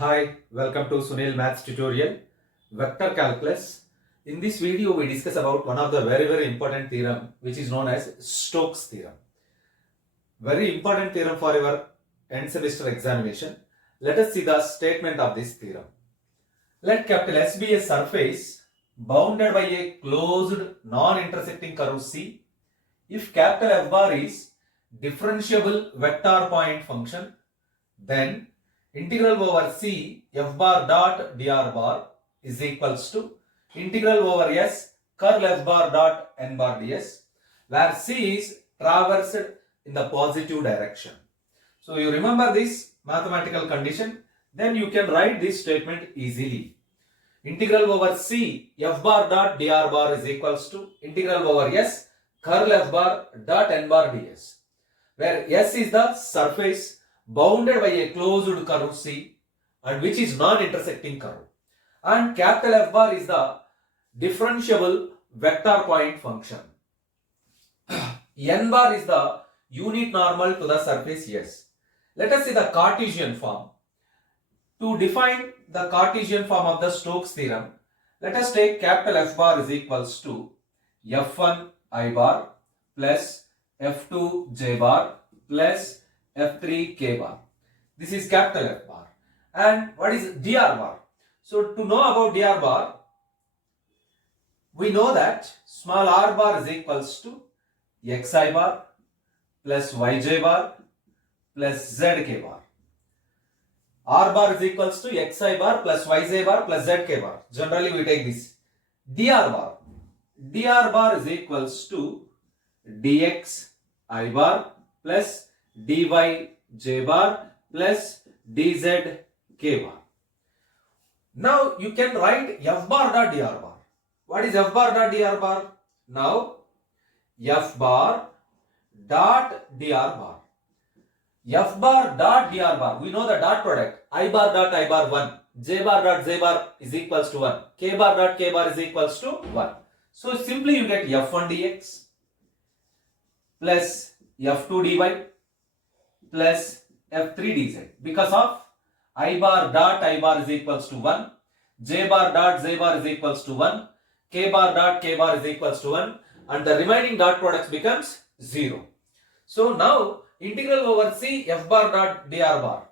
Hi, welcome to Sunil Maths tutorial, Vector Calculus. In this video, we discuss about one of the very important theorem which is known as Stokes Theorem. Very important theorem for your end semester examination. Let us see the statement of this theorem. Let capital S be a surface bounded by a closed non-intersecting curve C if capital F bar is differentiable vector point function, then integral over C f bar dot dr bar is equals to integral over S curl f bar dot n bar ds, where C is traversed in the positive direction. So you remember this mathematical condition, then you can write this statement easily. Integral over C f bar dot dr bar is equals to integral over S curl f bar dot n bar ds, where S is the surface bounded by a closed curve C and which is non-intersecting curve, and capital F bar is the differentiable vector point function. N bar is the unit normal to the surface S. Let us see the Cartesian form. To define the Cartesian form of the Stokes theorem, let us take capital F bar is equals to F1 I bar plus F2 J bar plus F3 K bar. This is capital F bar. And what is dr bar? So to know about dr bar, we know that small r bar is equals to xi bar plus yj bar plus zk bar. R bar is equals to xi bar plus yj bar plus zk bar. Generally we take this. Dr bar. Dr bar is equals to dx I bar plus dy j bar plus dz k bar. Now you can write f bar dot dr bar. What is f bar dot dr bar? Now f bar dot dr bar. F bar dot dr bar. We know the dot product. I bar dot I bar 1. J bar dot j bar is equals to 1. K bar dot k bar is equals to 1. So simply you get f1 dx plus f2 dy plus f3 dz, because of I bar dot I bar is equals to 1, j bar dot j bar is equals to 1, k bar dot k bar is equals to 1, and the remaining dot products becomes 0. So now integral over C f bar dot dr bar,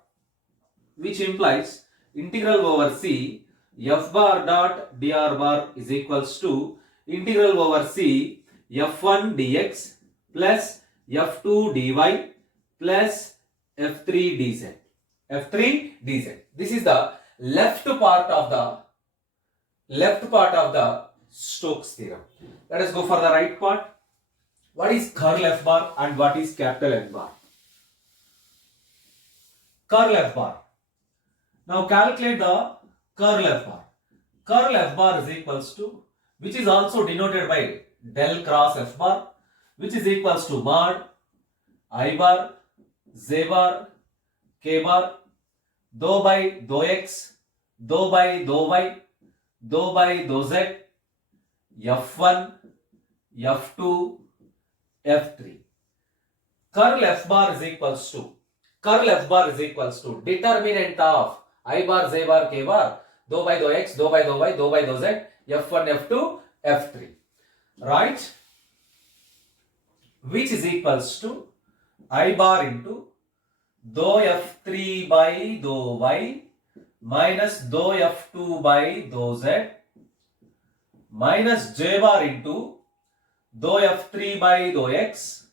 which implies integral over C f bar dot dr bar is equals to integral over C f1 dx plus f2 dy plus f3 dz. f3 dz. This is the left part of the Stokes theorem. Let us go for the right part. What is curl f bar and what is capital F bar? Curl f bar. Now calculate the curl f bar. Curl f bar is equals to, which is also denoted by del cross f bar, which is equals to mod I bar j bar k bar dou by dou x dou by dou y dou by dou z f1 f2 f3. Curl f bar is equals to determinant of I bar j bar k bar dou by dou x dou by dou y dou by dou z f1 f2 f3, right? Which is equals to I bar into dou f3 by dou y minus dou f2 by dou z minus j bar into dou f3 by dou x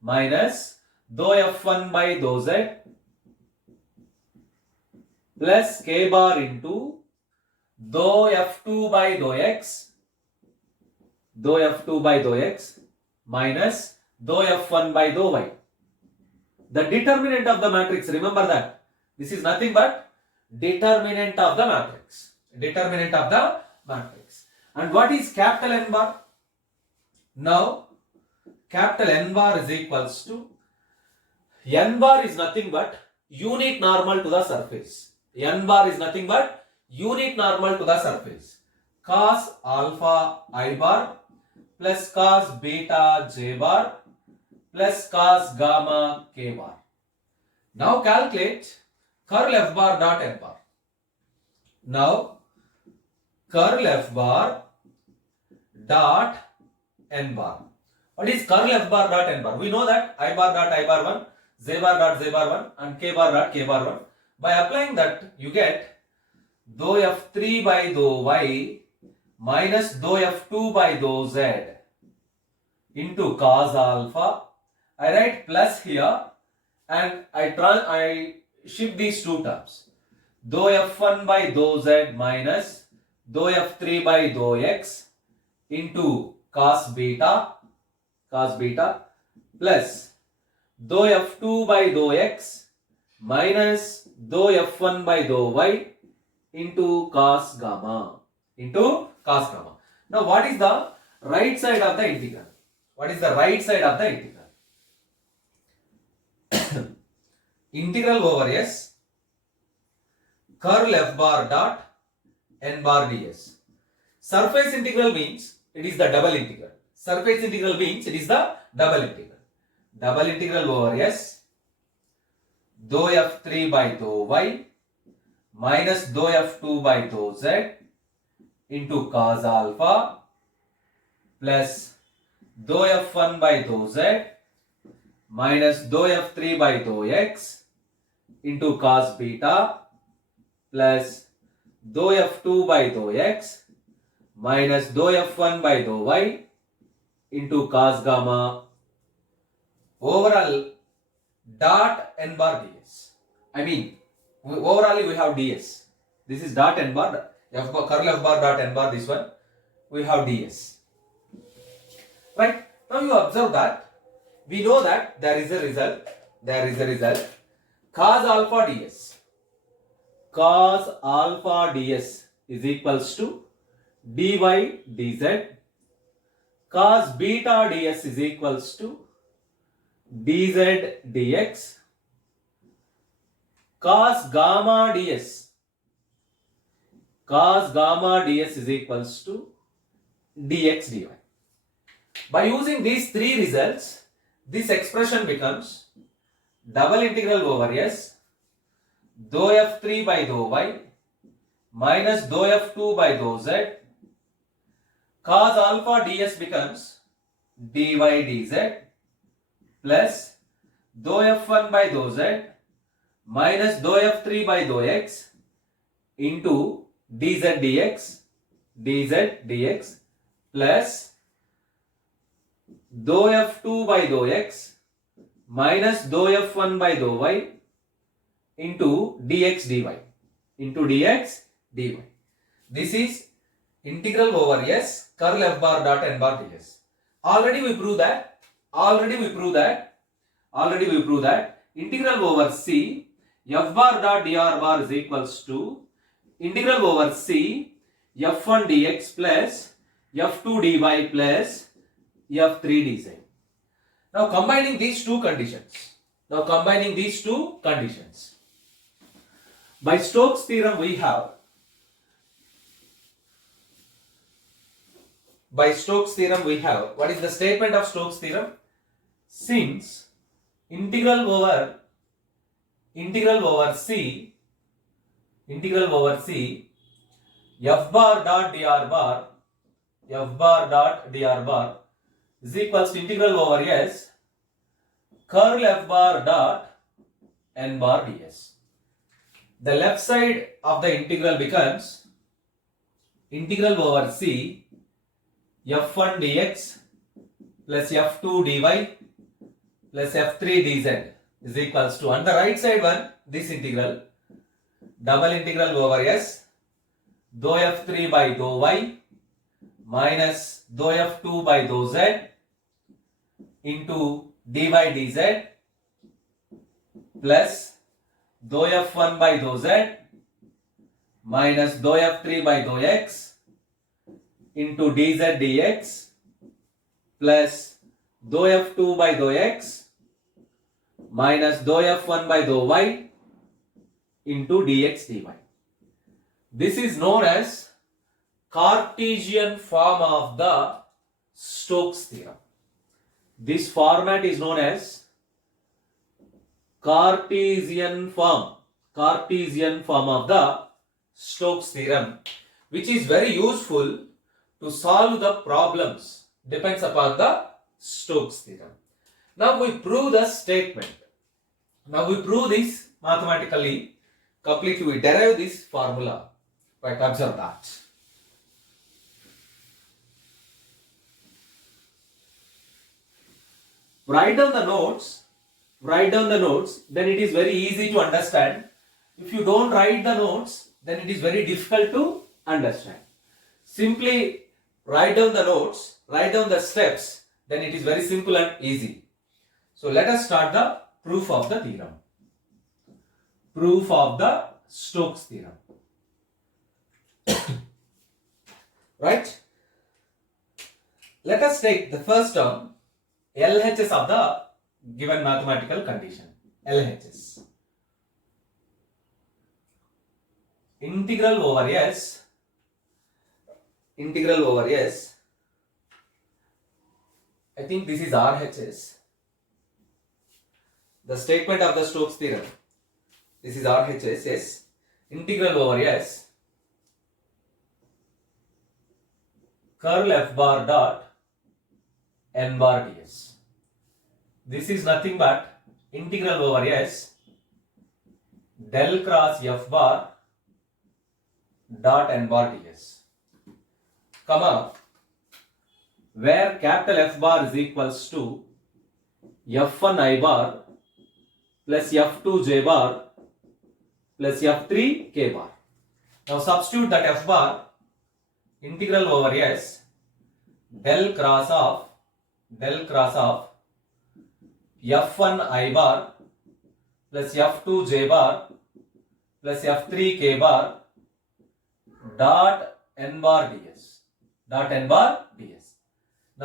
minus dou f1 by dou z plus k bar into dou f2 by dou x minus dou f1 by dou y. The determinant of the matrix, remember that this is nothing but determinant of the matrix. And what is capital N bar? Now capital N bar is equals to, N bar is nothing but unit normal to the surface. N bar is nothing but unit normal to the surface. Cos alpha I bar plus cos beta j bar plus cos gamma k bar. Now calculate curl f bar dot n bar. Now curl f bar dot n bar. What is curl f bar dot n bar? We know that I bar dot I bar 1, z bar dot z bar 1 and k bar dot k bar 1. By applying that, you get dou f3 by dou y minus dou f2 by dou z into cos alpha. I write plus here and I shift these two terms. Dou f1 by dou z minus dou f3 by dou x into cos beta plus dou f2 by dou x minus dou f1 by dou y into cos gamma. Now what is the right side of the integral? What is the right side of the integral? Integral over S curl f bar dot n bar ds. Surface integral means it is the double integral. Surface integral means it is the double integral. Double integral over S dou f3 by dou y minus dou f2 by dou z into cos alpha plus dou f1 by dou z minus dou f3 by dou x into cos beta plus dou f2 by dou x minus dou f1 by dou y into cos gamma overall dot n bar ds. I mean, overall we have ds. This is dot n bar, curl f bar dot n bar, this one. We have ds. Right? Now you observe that we know that there is a result. Cos alpha ds. Cos alpha ds is equals to dy dz. Cos beta ds is equals to dz dx. Cos gamma ds is equals to dx dy. By using these three results, this expression becomes double integral over S dou f3 by dou y minus dou f2 by dou z. Cos alpha ds becomes dy dz plus dou f1 by dou z minus dou f3 by dou x into dz dx plus dou f2 by dou x minus dou f1 by dou y into dx dy. This is integral over S curl f bar dot n bar ds. Already we prove that integral over C f bar dot dr bar is equals to integral over C f1 dx plus f2 dy plus f3 dz. Now combining these two conditions. By Stokes theorem we have what is the statement of Stokes theorem? Since integral over C f bar dot dr bar is equals to integral over S curl f bar dot n bar ds. The left side of the integral becomes integral over C f1 dx plus f2 dy plus f3 dz is equals to, on the right side one, this integral double integral over S dou f3 by dou y minus dou f2 by dou z into dy dz plus dou f1 by dou z minus dou f3 by dou x into dz dx plus dou f2 by dou x minus dou f1 by dou y into dx dy. This is known as Cartesian form of the Stokes theorem. This format is known as Cartesian form Cartesian form of the Stokes theorem, which is very useful to solve the problems depends upon the Stokes theorem. Now we prove the statement. Now we prove this mathematically completely. We derive this formula. Right, observe that. Write down the notes, then it is very easy to understand. If you don't write the notes, then it is very difficult to understand. Simply write down the notes, write down the steps, then it is very simple and easy. So let us start the proof of the theorem. Proof of the Stokes theorem. Right? Let us take the first term, LHS of the given mathematical condition. LHS. Integral over S. I think this is RHS. The statement of the Stokes theorem. This is RHS. Yes. Integral over S. Curl F bar dot N bar ds. This is nothing but integral over S del cross F bar dot N bar ds, comma, where capital F bar is equals to F1 I bar plus F2 J bar plus F3 K bar. Now substitute that F bar, integral over S del cross of F1 I bar plus F2 J bar plus F3 K bar dot N bar ds. Now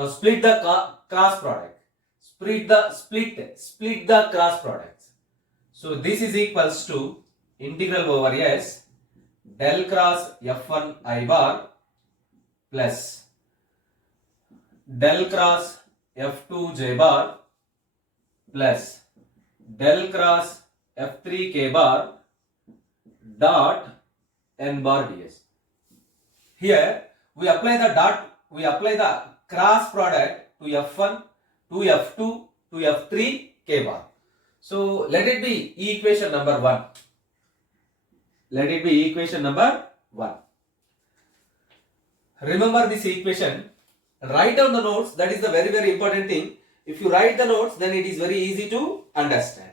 split the cross product. Split the cross products. So this is equals to integral over S del cross F1 I bar plus del cross F2 J bar plus del cross F3 K bar dot N bar ds. Here we apply the cross product to F1, to F2, to F3 K bar. So let it be equation number 1. Remember this equation. Write down the notes. That is the very, very important thing. If you write the notes, then it is very easy to understand.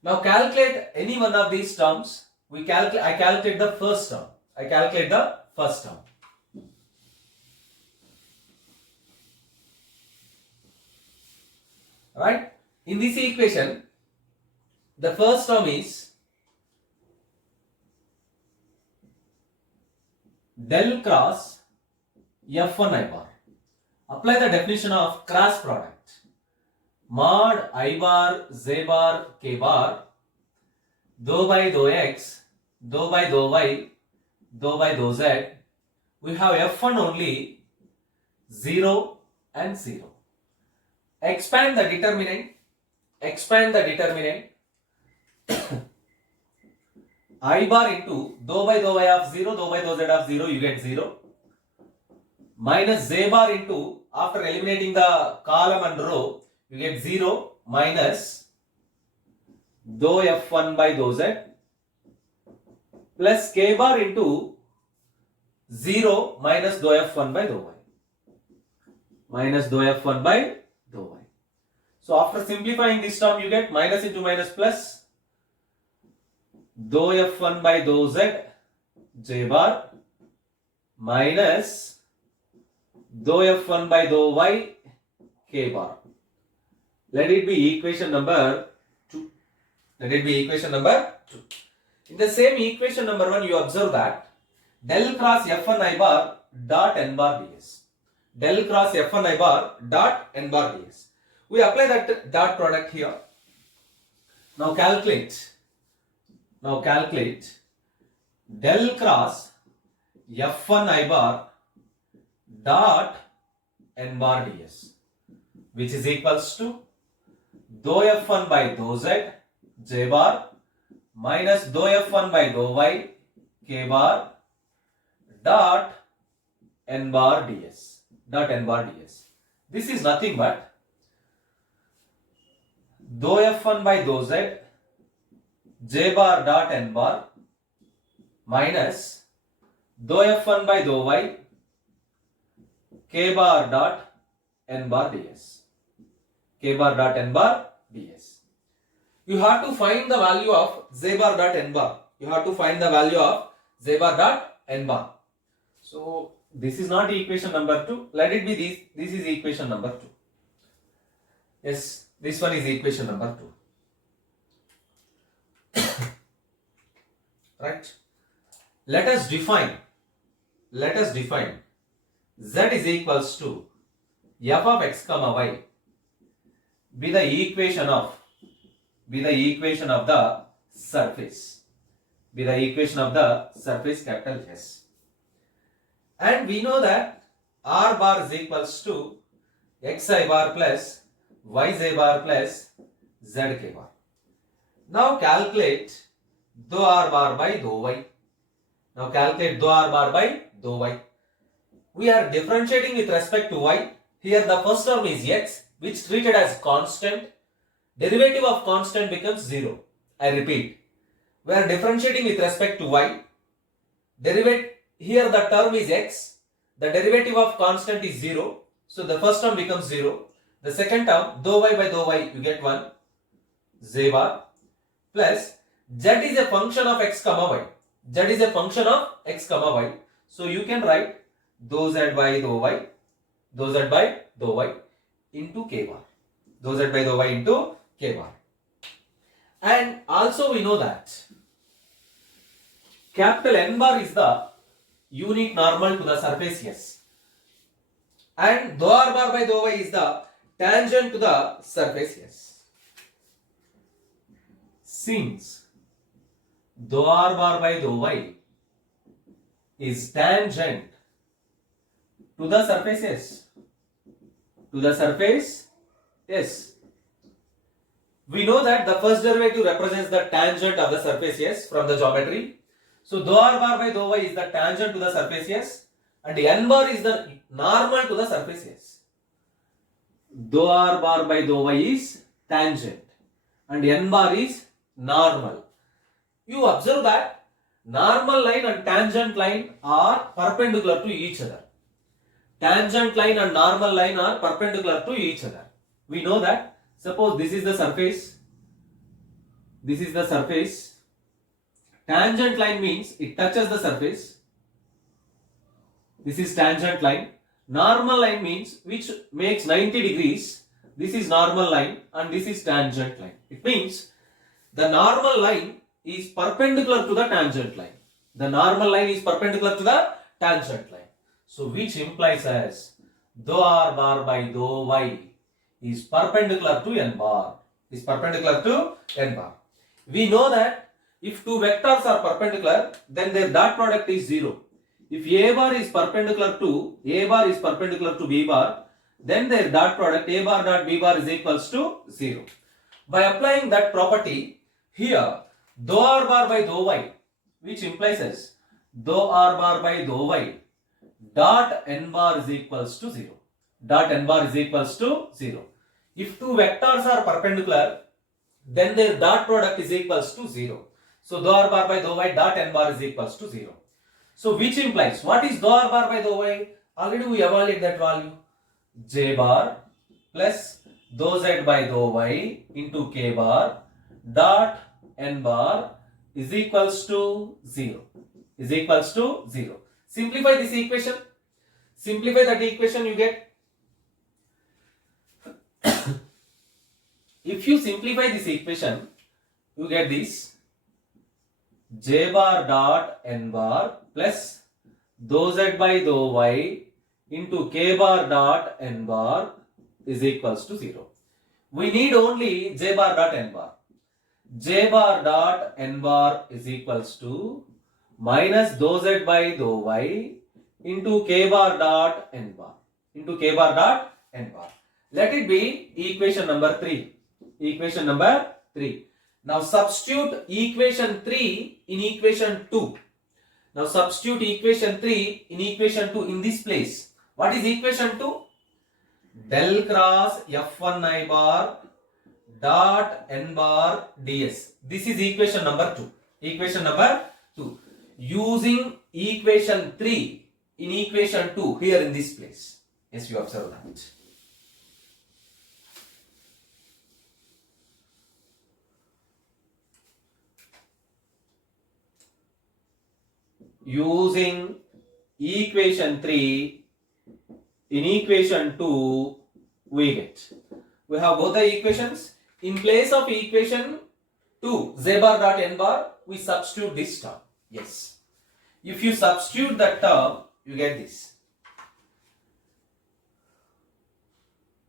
Now calculate any one of these terms. I calculate the first term. Right? In this equation, the first term is del cross F1 I bar. Apply the definition of cross product. Mod I bar, Z bar, K bar, dou by dou X, dou by dou Y, dou by dou Z. We have F1 only 0 and 0. Expand the determinant. I bar into dou by dou Y of 0, dou by dou Z of 0, you get 0. Minus Z bar into, after eliminating the column and row, you get 0 minus dou F1 by dou Z plus K bar into 0 minus dou F1 by dou Y. So after simplifying this term, you get minus into minus plus dou F1 by dou Z J bar minus dou F1 by dou Y K bar. Let it be equation number 2. In the same equation number 1, you observe that del cross F1 I bar dot N bar ds. We apply that dot product here. Now calculate del cross F1 I bar dot N bar ds, which is equals to dou F1 by dou Z J bar minus dou f1 by dou y k bar dot n bar ds. This is nothing but dou f1 by dou z j bar dot n bar minus dou f1 by dou y k bar dot n bar ds. You have to find the value of z bar dot n bar. So this is not equation number 2. Let it be this. This is equation number 2. Yes, this one is equation number 2. Right? Let us define z is equals to f of x comma y be the equation of the surface. Capital S. And we know that r bar is equals to xi bar plus yj bar plus zk bar. Now calculate dou r bar by dou y. We are differentiating with respect to y. Here the first term is x, which treated as constant. Derivative of constant becomes 0. I repeat. We are differentiating with respect to y. Here the term is x. The derivative of constant is 0. So the first term becomes 0. The second term, dou y by dou y, you get 1. Z bar plus z is a function of x comma y. So you can write dou z by dou y into k bar. And also we know that capital N bar is the unit normal to the surface S. And dou r bar by dou y is the tangent to the surface S. Since dou r bar by dou y is tangent to the surface S. We know that the first derivative represents the tangent of the surface S from the geometry. So dou r bar by dou y is the tangent to the surface S and n bar is the normal to the surface S. Dou r bar by dou y is tangent and n bar is normal. You observe that normal line and tangent line are perpendicular to each other. Tangent line and normal line are perpendicular to each other. We know that. Suppose this is the surface. Tangent line means it touches the surface. This is tangent line. Normal line means which makes 90 degrees. This is normal line and this is tangent line. It means the normal line is perpendicular to the tangent line. So which implies as dou r bar by dou y is perpendicular to n bar. We know that if two vectors are perpendicular, then their dot product is 0. If a bar is perpendicular to b bar, then their dot product a bar dot b bar is equals to 0. By applying that property, here dou r bar by dou y, which implies as dou r bar by dou y dot n bar is equals to 0. If two vectors are perpendicular, then their dot product is equals to 0. So dou r bar by dou y dot n bar is equals to 0. So which implies, what is dou r bar by dou y? Already we evaluated that value. J bar plus dou z by dou y into k bar dot n bar is equals to 0. Simplify this equation. Simplify that equation, you get. If you simplify this equation, you get this. J bar dot n bar plus dou z by dou y into k bar dot n bar is equals to 0. We need only j bar dot n bar. J bar dot n bar is equals to minus dou z by dou y into k bar dot n bar. Let it be equation number 3. Now substitute equation 3 in equation 2. Now substitute equation 3 in equation 2 in this place. What is equation 2? Del cross F1 I bar dot n bar ds. This is equation number 2. Equation number 2. Using equation 3 in equation 2 here in this place. Yes, you observe that. Using equation 3 in equation 2 we get. We have both the equations. In place of equation 2 z bar dot n bar we substitute this term. Yes. If you substitute that term you get this.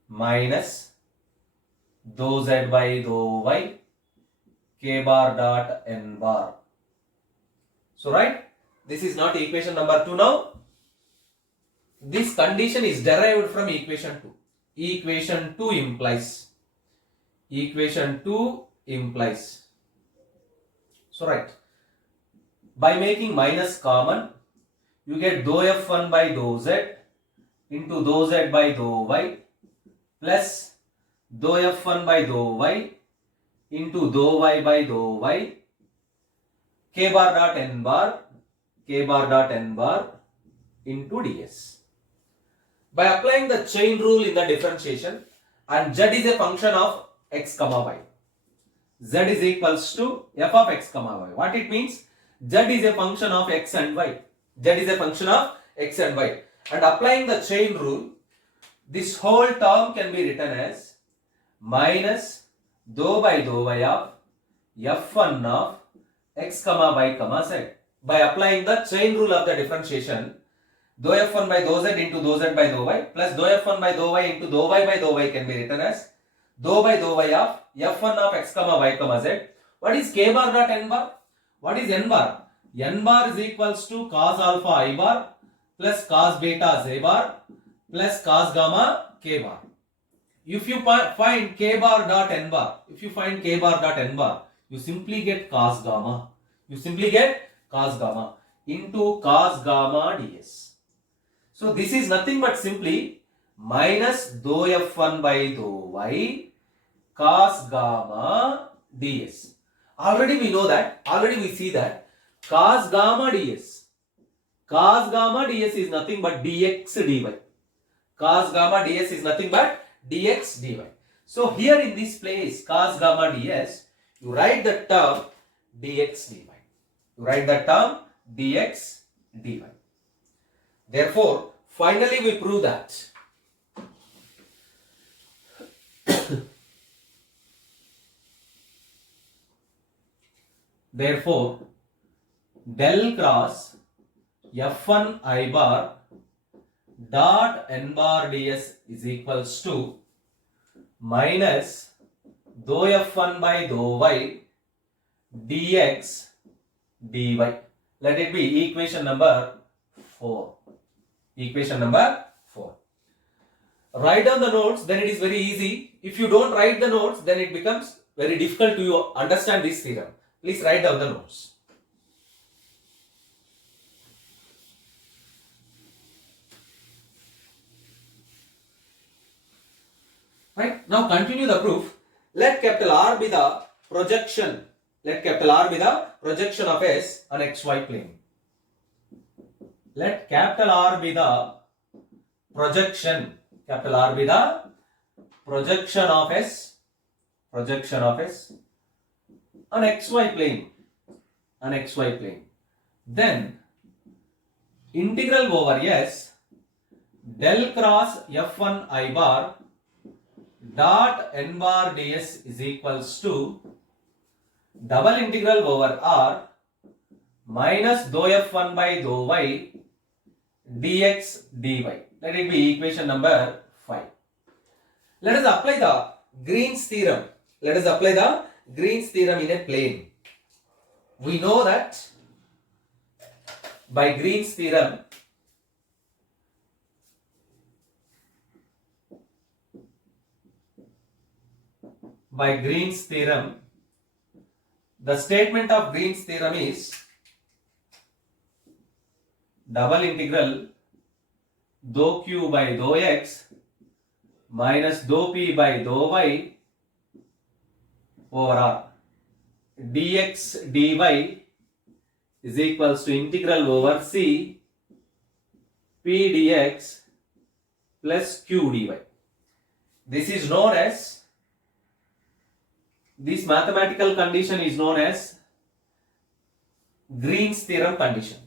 Minus dou z by dou y k bar dot n bar. So right, this is not equation number 2 now. This condition is derived from equation 2. Equation 2 implies. Equation 2 implies. So right, by making minus common, you get dou f1 by dou z into dou z by dou y plus dou f1 by dou y into dou y by dou y k bar dot n bar into ds. By applying the chain rule in the differentiation, and z is a function of x comma y. Z is equals to f of x comma y. What it means? Z is a function of x and y. Z is a function of x and y. And applying the chain rule, this whole term can be written as minus dou by dou y of f1 of x comma y comma z. By applying the chain rule of the differentiation, dou f1 by dou z into dou z by dou y plus dou f1 by dou y into dou y by dou y can be written as dou by dou y of f1 of x comma y comma z. What is k bar dot n bar? What is n bar? N bar is equals to cos alpha I bar plus cos beta z bar plus cos gamma k bar. If you find k bar dot n bar, you simply get cos gamma. You simply get cos gamma into cos gamma ds. So this is nothing but simply minus dou f1 by dou y cos gamma ds. Already we know that, already we see that cos gamma ds is nothing but dx dy. Cos gamma ds is nothing but dx dy. So here in this place cos gamma ds, you write the term dx dy. You write the term dx dy. Therefore, finally we prove that therefore del cross f1 I bar dot n bar ds is equals to minus dou f1 by dou y dx dy. Let it be equation number 4. Equation number 4. Write down the notes, then it is very easy. If you don't write the notes, then it becomes very difficult to understand this theorem. Please write down the notes. Right, now continue the proof. Let capital R be the projection. Let capital R be the projection of S on xy plane. Let capital R be the projection. Capital R be the projection of S on xy plane. On xy plane. Then integral over S del cross f1 I bar dot n bar ds is equals to double integral over R minus dou f1 by dou y dx dy. Let it be equation number 5. Let us apply the Green's theorem. Let us apply the Green's theorem in a plane. We know that by Green's theorem, The statement of Green's theorem is double integral dou q by dou x minus dou p by dou y over r dx dy is equals to integral over c p dx plus q dy. This is known as, this mathematical condition is known as Green's theorem condition.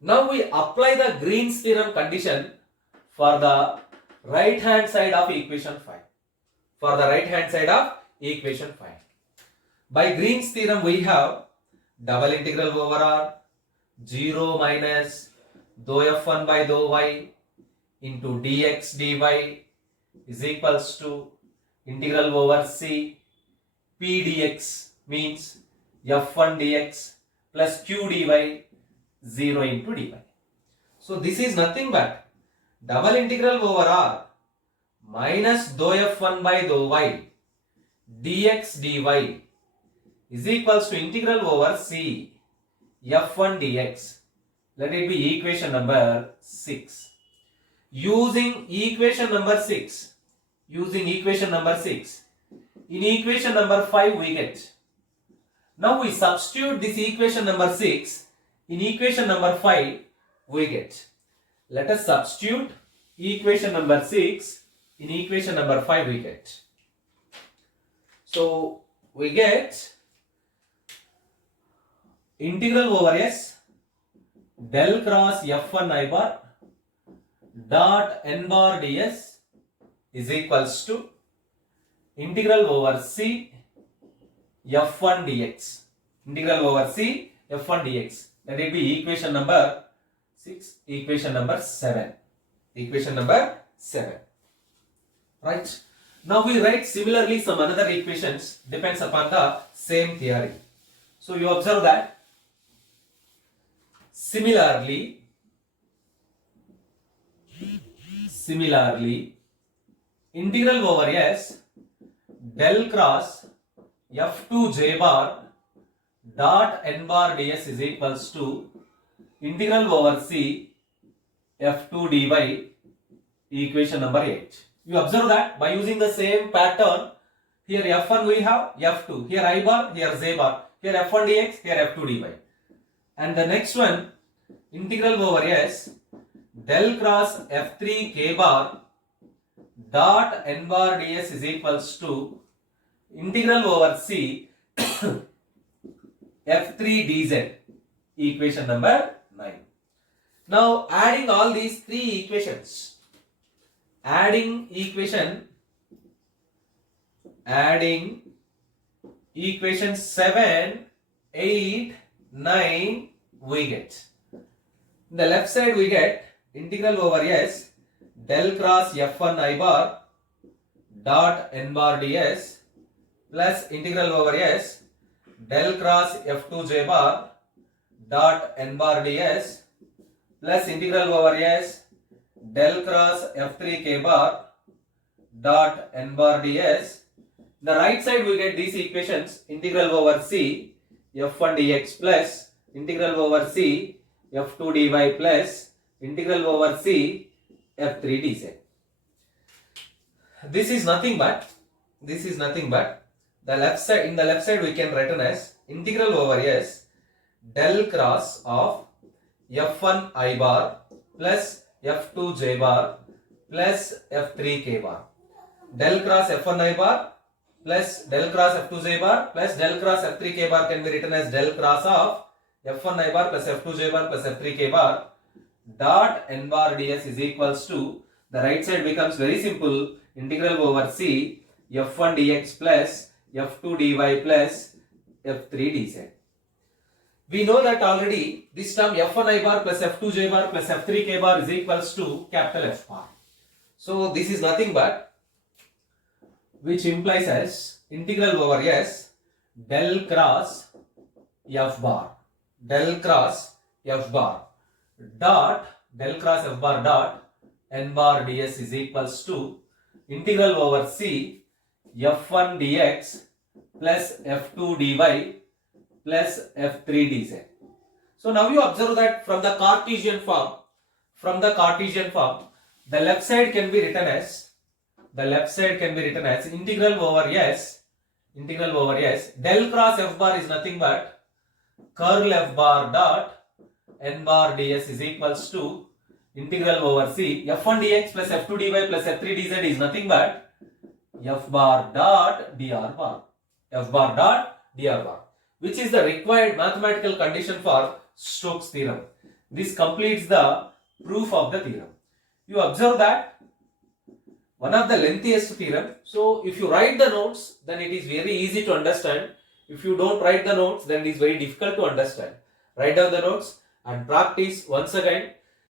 Now we apply the Green's theorem condition for the right hand side of equation 5. For the right hand side of equation 5. By Green's theorem we have double integral over r 0 minus dou f1 by dou y into dx dy is equals to integral over c p dx means f1 dx plus q dy 0 into dy. So this is nothing but double integral over r minus dou f1 by dou y dx dy is equals to integral over c f1 dx. Let it be equation number 6. Using equation number 6, in equation number 5 we get. Now we substitute this equation number 6 in equation number 5 we get. Let us substitute equation number 6 in equation number 5 we get. So we get integral over s del cross f1 I bar dot n bar ds is equals to integral over c f1 dx. Integral over c f1 dx. Let it be equation number 6, equation number 7. Equation number 7. Right. Now we write similarly some another equations depends upon the same theory. So you observe that similarly integral over s del cross f2 j bar dot n bar ds is equals to integral over c f2 dy, equation number 8. You observe that by using the same pattern, here f1 we have, f2, here I bar, here j bar, here f1 dx, here f2 dy. And the next one, integral over s del cross f3 k bar dot n bar ds is equals to integral over c f3 dz, equation number 9. Now adding all these three equations, adding equation 7, 8, 9 we get. In the left side we get integral over s del cross f1 I bar dot n bar ds plus integral over s del cross f2 j bar dot n bar ds plus integral over s del cross f3 k bar dot n bar ds. The right side we get these equations, integral over c f1 dx plus integral over c f2 dy plus integral over c f3 dz. This is nothing but the left side. In the left side we can written as integral over s del cross of f1 I bar plus f2 j bar plus f3 k bar. Del cross f1 I bar plus del cross f2 j bar plus del cross f3 k bar can be written as del cross of f1 I bar plus f2 j bar plus f3 k bar dot n bar ds is equals to, the right side becomes very simple, integral over c f1 dx plus f2 dy plus f3 dz. We know that already this term f1 I bar plus f2 j bar plus f3 k bar is equals to capital F bar. So this is nothing but, which implies as integral over s del cross f bar dot del cross f bar dot n bar ds is equals to integral over c f1 dx plus f2 dy plus f3 dz. So now you observe that from the Cartesian form, the left side can be written as integral over s del cross f bar is nothing but curl f bar dot n bar ds is equals to integral over c f1 dx plus f2 dy plus f3 dz is nothing but f bar dot dr bar, which is the required mathematical condition for Stokes theorem. This completes the proof of the theorem. You observe that one of the lengthiest theorem. So if you write the notes, then it is very easy to understand. If you don't write the notes, then it is very difficult to understand. Write down the notes and practice once again.